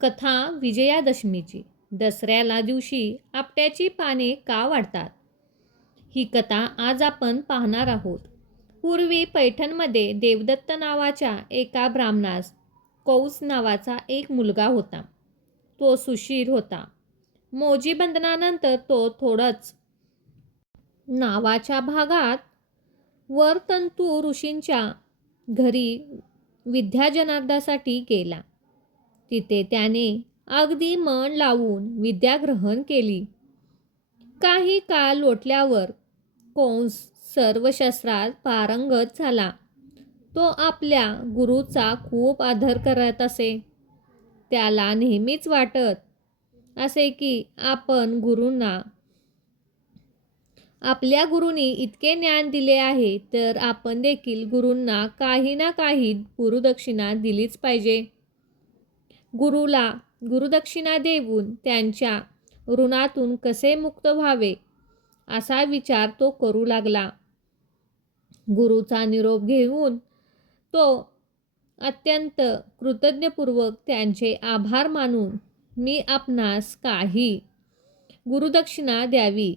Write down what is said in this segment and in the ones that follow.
कथा विजयादशमीची. दसऱ्याला दिवशी आपट्याची पाने का वाढतात? ही कथा आज आपण पाहणार आहोत. पूर्वी पैठणमध्ये देवदत्त नावाच्या एका ब्राह्मणास कौस नावाचा एक मुलगा होता. तो सुशीर होता. मोजी बंधनानंतर तो थोडंच नावाच्या भागात वरतंतू ऋषींच्या घरी विद्याजनार्दासाठी गेला. तिथे त्याने अगदी मन लावून विद्याग्रहण केली. काही काळ लोटल्यावर कंस सर्व शस्त्रात पारंगत झाला. तो आपल्या गुरुचा खूप आदर करत असे. त्याला नेहमीच वाटत असे की आपण गुरूंना आपल्या गुरुनी इतके ज्ञान दिले आहे तर आपण देखील गुरूंना काही ना काही गुरुदक्षिणा दिलीच पाहिजे. गुरुला गुरुदक्षिणा देऊन त्यांच्या ऋणातून कसे मुक्त व्हावे असा विचार तो करू लागला. गुरुचा निरोप घेऊन तो अत्यंत कृतज्ञपूर्वक त्यांचे आभार मानून मी आपणास काही गुरुदक्षिणा द्यावी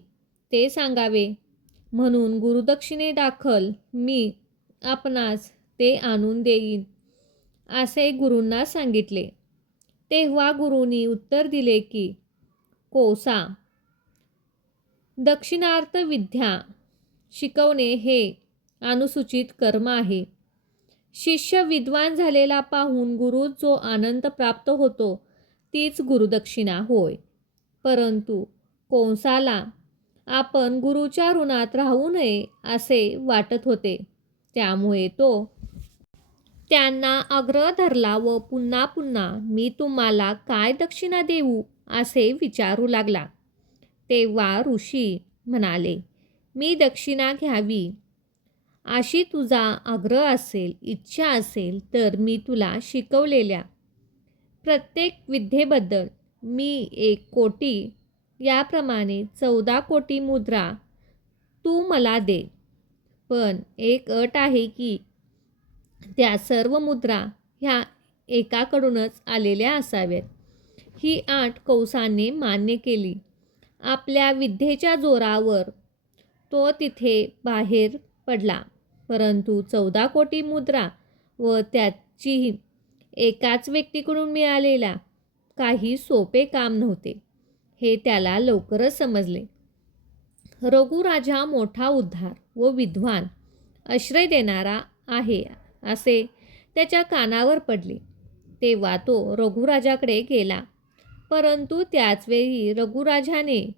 ते सांगावे. म्हणून गुरुदक्षिणे दाखल मी आपणास ते आणून देईन असे गुरूंना सांगितले. तेव्हा गुरुनी उत्तर दिले की कोसा दक्षिणार्थ विद्या शिकवणे हे अनुसूचित कर्म आहे. शिष्य विद्वान झालेला पाहून गुरु जो आनंद प्राप्त होतो तीच गुरुदक्षिणा होय. परंतु कोंसाला आपण गुरुच्या ऋणात राहू नये असे वाटत होते. त्यामुळे तो त्यांना आग्रह धरला व पुन्हा पुन्हा मी तुम्हाला काय दक्षिणा देऊ असे विचारू लागला. तेव्हा ऋषी म्हणाले मी दक्षिणा घ्यावी. अशी तुझा आग्रह असेल इच्छा असेल तर मी तुला शिकवलेल्या प्रत्येक विद्येबद्दल मी एक कोटी याप्रमाणे चौदा कोटी मुद्रा तू मला दे. पण एक अट आहे की त्या सर्व मुद्रा ह्या एकाकडूनच आलेल्या असाव्यात. ही आठ कौसाने मान्य केली. आपल्या विद्येच्या जोरावर तो तिथे बाहेर पडला. परंतु चौदा कोटी मुद्रा व त्याची एकाच व्यक्तीकडून मिळालेला काही सोपे काम नव्हते. हे त्याला लवकरच समजले. रघुराजा मोठा उद्धार व विद्वान आश्रय देणारा आहे. असे त्याच्या कानावर पडले. तेव्हा तो रघुराजाकडे गेला. परंतु त्याचवेळी रघुराजाने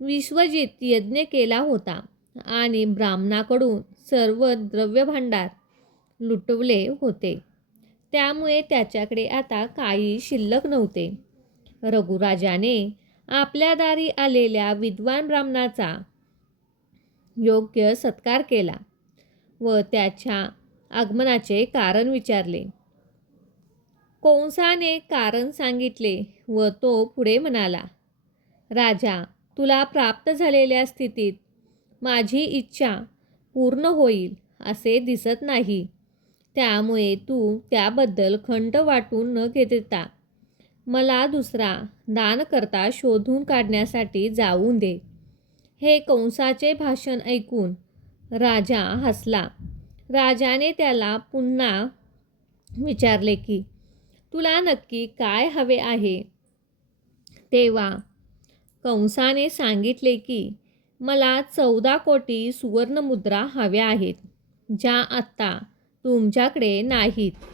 विश्वजित यज्ञ केला होता आणि ब्राह्मणाकडून सर्व द्रव्यभांडार लुटवले होते. त्यामुळे त्याच्याकडे आता काही शिल्लक नव्हते. रघुराजाने आपल्या दारी आलेल्या विद्वान ब्राह्मणाचा योग्य सत्कार केला व त्याच्या आगमनाचे कारण विचारले. कंसाने कारण सांगितले व तो पुढे म्हणाला राजा तुला प्राप्त झालेल्या स्थितीत माझी इच्छा पूर्ण होईल असे दिसत नाही. त्यामुळे तू त्याबद्दल खंत वाटून न घेता मला दुसरा दानकर्ता शोधून काढण्यासाठी जाऊन दे. हे कंसाचे भाषण ऐकून राजा हसला. राजाने त्याला पुन्हा विचारले की तुला नक्की काय हवे आहे? तेव्हा कंसाने सांगितले की मला चौदा कोटी सुवर्णमुद्रा हव्या आहेत ज्या आत्ता तुमच्याकडे नाहीत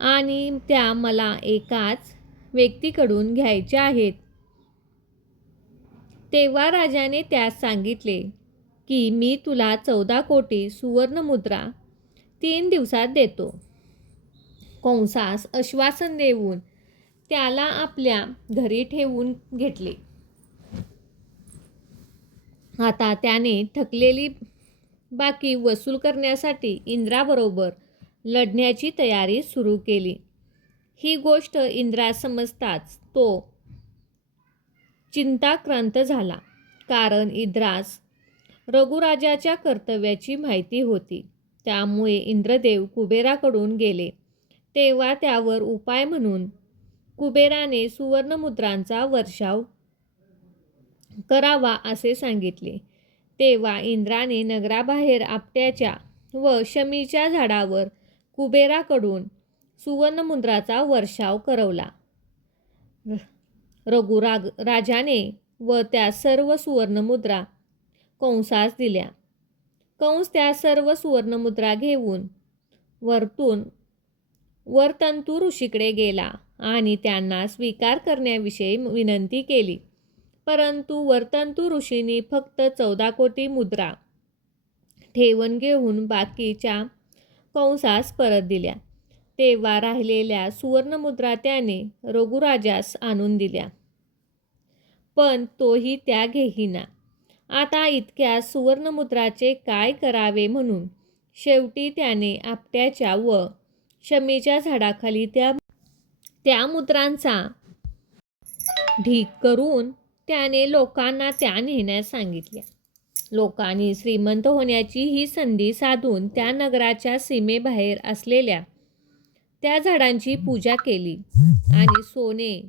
आणि त्या मला एकाच व्यक्तीकडून घ्यायच्या आहेत. तेव्हा राजाने त्यास सांगितले की मी तुला चौदा कोटी सुवर्णमुद्रा तीन दिवसात देतो. कंसास आश्वासन देऊन त्याला आपल्या घरी ठेवून घेतले. आता त्याने थकलेली बाकी वसूल करण्यासाठी इंद्राबरोबर लढण्याची तयारी सुरू केली. ही गोष्ट इंद्रा समजताच तो चिंताक्रांत झाला. कारण इंद्रास रघुराजाच्या कर्तव्याची माहिती होती. त्यामुळे इंद्रदेव कुबेराकडून गेले. तेव्हा त्यावर उपाय म्हणून कुबेराने सुवर्णमुद्रांचा वर्षाव करावा असे सांगितले. तेव्हा इंद्राने नगराबाहेर आपट्याच्या व शमीच्या झाडावर कुबेराकडून सुवर्णमुद्राचा वर्षाव करवला. रघुराग राजाने व त्या सर्व सुवर्णमुद्रा कंसास दिल्या. कंस त्या सर्व सुवर्णमुद्रा घेऊन वरतून वरतंतू ऋषीकडे गेला आणि त्यांना स्वीकार करण्याविषयी विनंती केली. परंतु वर्तंतू ऋषींनी फक्त चौदा कोटी मुद्रा ठेवण घेऊन बाकीच्या कंसास परत दिल्या. तेव्हा राहिलेल्या सुवर्णमुद्रा त्याने रघुराजास आणून दिल्या. पण तोही त्या घेईना आता इतक्या सुवर्णमुद्राचे काय करावे म्हणून? शेवटी त्याने आपट्याच्या व शमीच्या झाडाखाली त्या त्या मुद्रांचा ढीक करून त्याने लोकांना त्या नेण्यास सांगितल्या. लोकांनी श्रीमंत होण्याची ही संधी साधून त्या नगराच्या सीमेबाहेर असलेल्या त्या झाडांची पूजा केली आणि सोने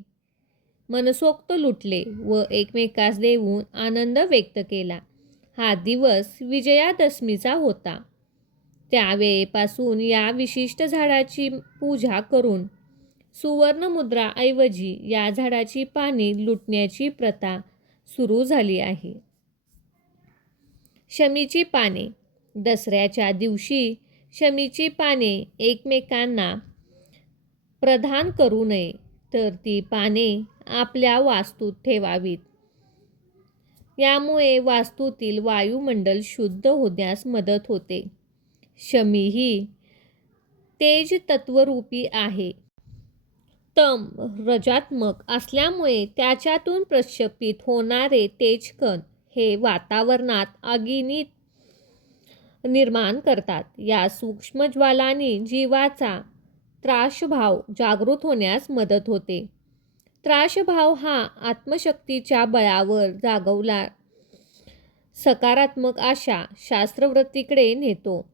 मनसोक्त लुटले व एकमेकास देऊन आनंद व्यक्त केला. हा दिवस विजयादशमीचा होता. त्यावेळेपासून या विशिष्ट झाडाची पूजा करून सुवर्णमुद्राऐवजी या झाडाची पाने लुटण्याची प्रथा सुरू झाली आहे. शमीची पाने. दसऱ्याच्या दिवशी शमीची पाने एकमेकांना प्रदान करू नये तर ती पाने आपल्या वास्तूत ठेवावीत. यामुळे वास्तूतील वायुमंडल शुद्ध होण्यास मदत होते. शमी ही तेज तत्वरूपी आहे. तम रजात्मक असल्यामुळे त्याच्यातून प्रक्षेपित होणारे तेजकण हे वातावरणात आगिनी निर्माण करतात. या सूक्ष्मज्वालांनी जीवाचा त्रासभाव जागृत होण्यास मदत होते. त्रासभाव हा आत्मशक्तीच्या बळावर जागवला. सकारात्मक आशा शास्त्रवृत्तीकडे नेतो.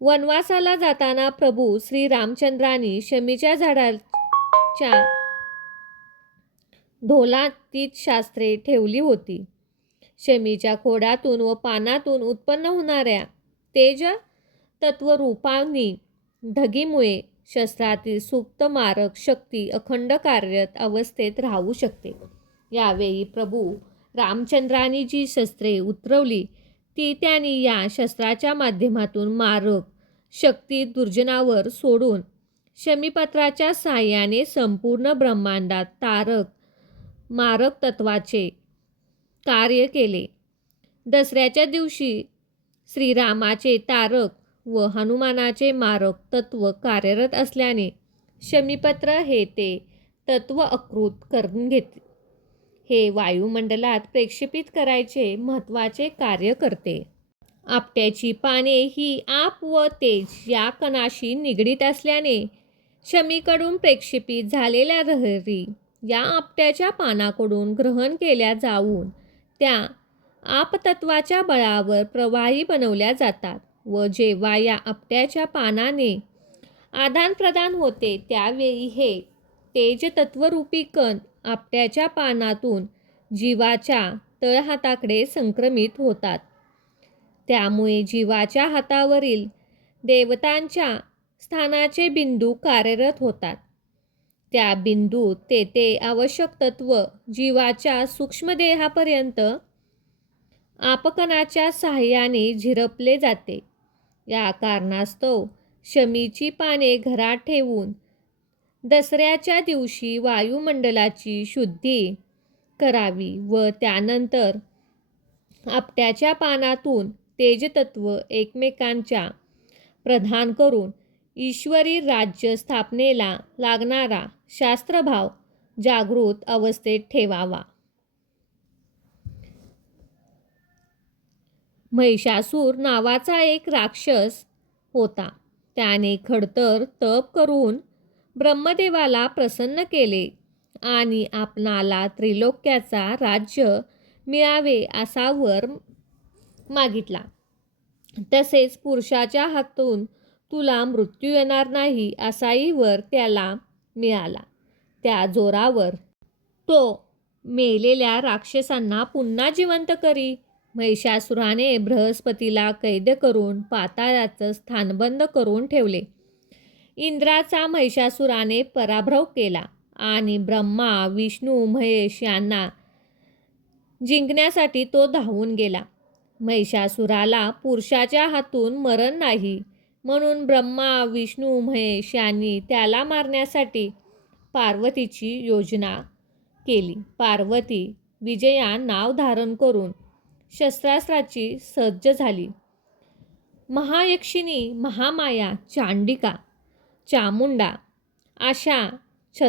वनवासाला जाताना प्रभू श्री रामचंद्रांनी शमीच्या झाडाच्या ढोलातीत शास्त्रे ठेवली होती. शमीच्या खोडातून व पानातून उत्पन्न होणाऱ्या तेज तत्वरूपांनी ढगीमुळे शस्त्रातील सुप्त मारक शक्ती अखंड कार्यरत अवस्थेत राहू शकते. यावेळी प्रभू रामचंद्रांनी जी शस्त्रे उतरवली. ती त्यांनी या शस्त्राच्या माध्यमातून मारक शक्ती दुर्जनावर सोडून शमीपत्राच्या साह्याने संपूर्ण ब्रह्मांडात तारक मारक तत्वाचे कार्य केले. दसऱ्याच्या दिवशी श्रीरामाचे तारक व हनुमानाचे मारक तत्व कार्यरत असल्याने शमीपत्र हे ते तत्व अकृत करून घेते हे वायुमंडलात प्रेक्षेपित करायचे महत्त्वाचे कार्य करते. आपट्याची पाने ही आप व तेज या कणाशी निगडीत असल्याने शमीकडून प्रेक्षेपित झालेल्या रहरी या आपट्याच्या पानाकडून ग्रहण केल्या जाऊन त्या आपतत्वाच्या बळावर प्रवाही बनवल्या जातात. व जेव्हा या आपट्याच्या पानाने आदानप्रदान होते त्यावेळी हे तेजतत्वरूपी कण आपट्याच्या पानातून जीवाच्या तळहाताकडे संक्रमित होतात. त्यामुळे जीवाच्या हातावरील देवतांच्या स्थानाचे बिंदू कार्यरत होतात. त्या बिंदू ते ते आवश्यक तत्व जीवाच्या सूक्ष्मदेहापर्यंत आपकणाच्या सहाय्याने झिरपले जाते. या कारणास्तव शमीची पाने घरात ठेवून दसऱ्याच्या दिवशी वायुमंडलाची शुद्धी करावी व त्यानंतर आपट्याच्या पानातून तेजतत्व एकमेकांच्या प्रधान करून ईश्वरी राज्य स्थापनेला लागणारा शास्त्रभाव जागृत अवस्थेत ठेवावा. महिषासूर नावाचा एक राक्षस होता. त्याने खडतर तप करून ब्रह्मदेवाला प्रसन्न केले आणि आपणाला त्रिलोक्याचा राज्य मिळावे असा वर मागितला. तसेच पुरुषाच्या हातून तुला मृत्यू येणार नाही असाही वर त्याला मिळाला. त्या जोरावर तो मेलेल्या राक्षसांना पुन्हा जिवंत करी. महिषासुराने बृहस्पतीला कैद करून पाताळाचं स्थानबंद करून ठेवले. इंद्राचा महिषासुराने पराभव केला आणि ब्रह्मा विष्णू महेश यांना जिंकण्यासाठी तो धावून गेला. महिषासुराला पुरुषाच्या हातून मरण नाही म्हणून ब्रह्मा विष्णू महेश यांनी त्याला मारण्यासाठी पार्वतीची योजना केली. पार्वती विजया नाव धारण करून शस्त्रास्त्राची सज्ज झाली. महायक्षिणी महामाया चांडिका चामुंडा अशा छ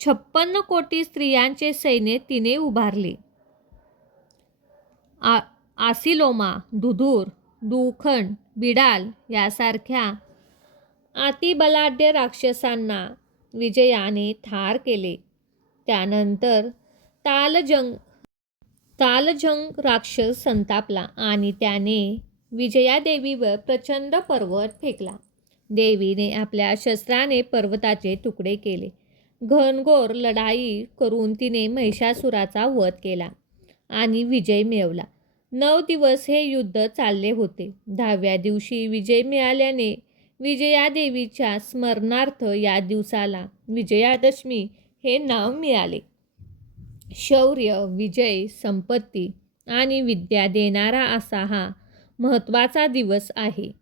छप्पन्न कोटी स्त्रियांचे सैन्य तिने उभारले. आ आसिलोमा दुधूर दुखंड बिडाल यासारख्या अतिबलाढ्य राक्षसांना विजयाने ठार केले. त्यानंतर तालजंग तालजंग राक्षस संतापला आणि त्याने विजयादेवीवर प्रचंड पर्वत फेकला. देवीने आपल्या शस्त्राने पर्वताचे तुकडे केले. घनघोर लढाई करून तिने महिषासुराचा वध केला आणि विजय मिळवला. नऊ दिवस हे युद्ध चालले होते. दहाव्या दिवशी विजय मिळाल्याने विजयादेवीच्या स्मरणार्थ या दिवसाला विजयादशमी हे नाव मिळाले. शौर्य विजय संपत्ती आणि विद्या देणारा असा हा महत्त्वाचा दिवस आहे.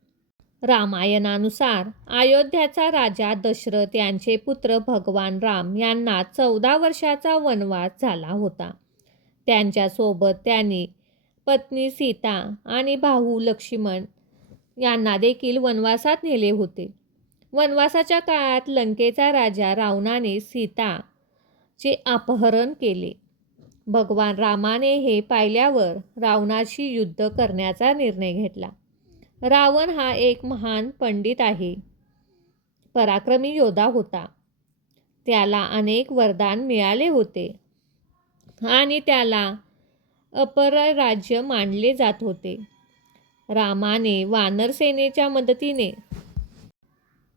रामायणानुसार अयोध्याचा राजा दशरथ यांचे पुत्र भगवान राम यांना चौदा वर्षाचा वनवास झाला होता. त्यांच्यासोबत त्यांनी पत्नी सीता आणि भाऊ लक्ष्मण यांना देखील वनवासात नेले होते. वनवासाच्या काळात लंकेचा राजा रावणाने सीता चे अपहरण केले. भगवान रामाने हे पाहिल्यावर रावणाशी युद्ध करण्याचा निर्णय घेतला. रावण हा एक महान पंडित आहे. पराक्रमी योद्धा होता. त्याला अनेक वरदान मिळाले होते आणि त्याला अपर राज्य मानले जात होते. रामाने वानरसेनेच्या मदतीने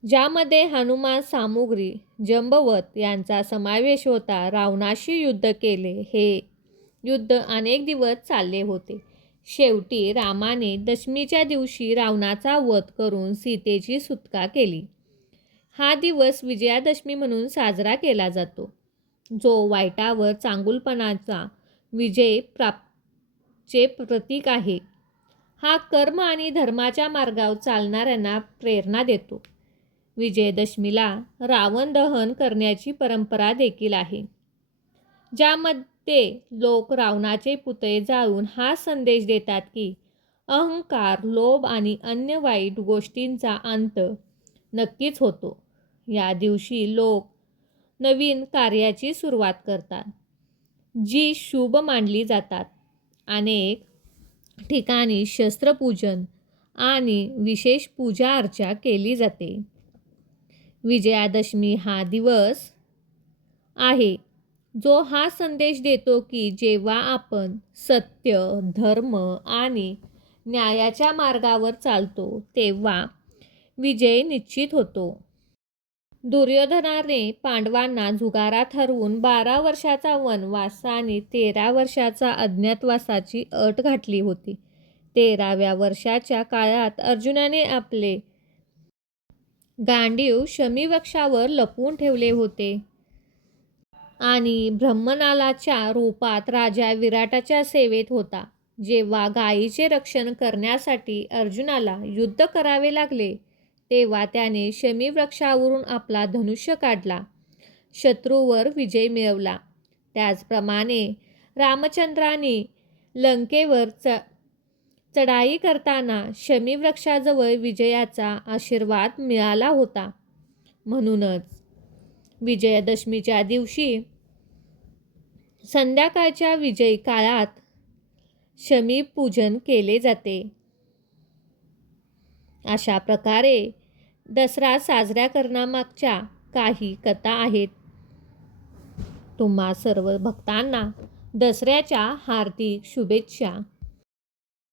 ज्यामध्ये हनुमान सामुग्री जंबवत यांचा समावेश होता रावणाशी युद्ध केले. हे युद्ध अनेक दिवस चालले होते. शेवटी रामाने दशमीच्या दिवशी रावणाचा वध करून सीतेची सुटका केली. हा दिवस विजयादशमी म्हणून साजरा केला जातो. जो वाईटावर चांगुलपणाचा विजय प्राप्तचे प्रतीक आहे. हा कर्म आणि धर्माच्या मार्गावर चालणाऱ्यांना प्रेरणा देतो. विजयदशमीला रावण दहन करण्याची परंपरा देखील आहे. ज्यामध्ये लोक रावणाचे पुतळे जाळून हा संदेश देतात की अहंकार लोभ आणि अन्य वाईट गोष्टींचा अंत नक्कीच होतो. या दिवशी लोक नवीन कार्याची सुरुवात करतात जी शुभ मानली जातात. अनेक ठिकाणी शस्त्रपूजन आणि विशेष पूजा अर्चा केली जाते. विजयादशमी हा दिवस आहे. जो हा संदेश देतो की जेव्हा आपण सत्य धर्म आणि न्यायाच्या मार्गावर चालतो तेव्हा विजय निश्चित होतो. दुर्योधनाने पांडवांना जुगारात हरवून बारा वर्षाचा वनवास आणि तेरा वर्षाचा अज्ञातवासाची अट घातली होती. तेराव्या वर्षाच्या काळात अर्जुनाने आपले गांडीव शमीवृक्षावर लपवून ठेवले होते. आणि ब्रह्मनालाच्या रूपात राजा विराटाच्या सेवेत होता जेव्हा गायीचे रक्षण करण्यासाठी अर्जुनाला युद्ध करावे लागले तेव्हा त्याने शमीवृक्षावरून आपला धनुष्य काढला. शत्रूवर विजय मिळवला. त्याचप्रमाणे रामचंद्राने लंकेवर च चढाई करताना शमी वृक्षाजवळ विजयाचा आशीर्वाद मिळाला होता. म्हणूनच विजयादशमीच्या दिवशी संध्याकाळच्या विजयी काळात शमी पूजन केले जाते. अशा प्रकारे दसरा साजऱ्या करण्यामागच्या काही कथा आहेत. तुम्हा सर्व भक्तांना दसऱ्याच्या हार्दिक शुभेच्छा.